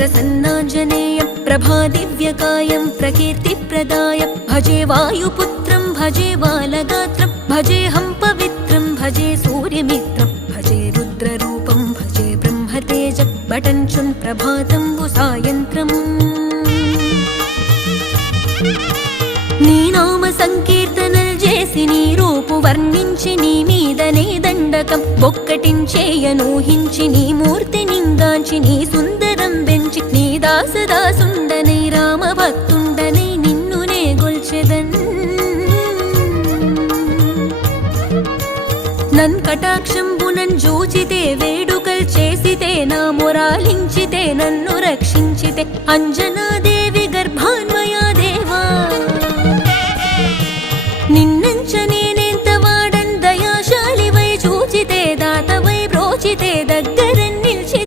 प्रसन्नाञ्जनेयं प्रभादिव्यकायं प्रकीर्तिप्रदाय भजे वायुपुत्रं भजे बालगात्रं भजेऽहं पवित्रं भजे सूर्यमित्रं भजे रुद्ररूपं भजे ब्रह्मतेज बटञ्चुन् प्रभातं सायन्त्रम् నీ నామ సంకీర్తనలు చేసి నీ రూపు వర్ణించి నీ మీదనే దండకం ఒక్కటించేయనూహించి నీ మూర్తి నింగాంచి నీ సుందరం పెంచి నీ దాసదాసుండనై రామభక్తుండనై నిన్నునే గొల్చెదన్ నన్ కటాక్షంబునన్ జూచితే వేడుకల్ చేసితే నా మొరాలించితే నన్ను రక్షించితే అంజనాదే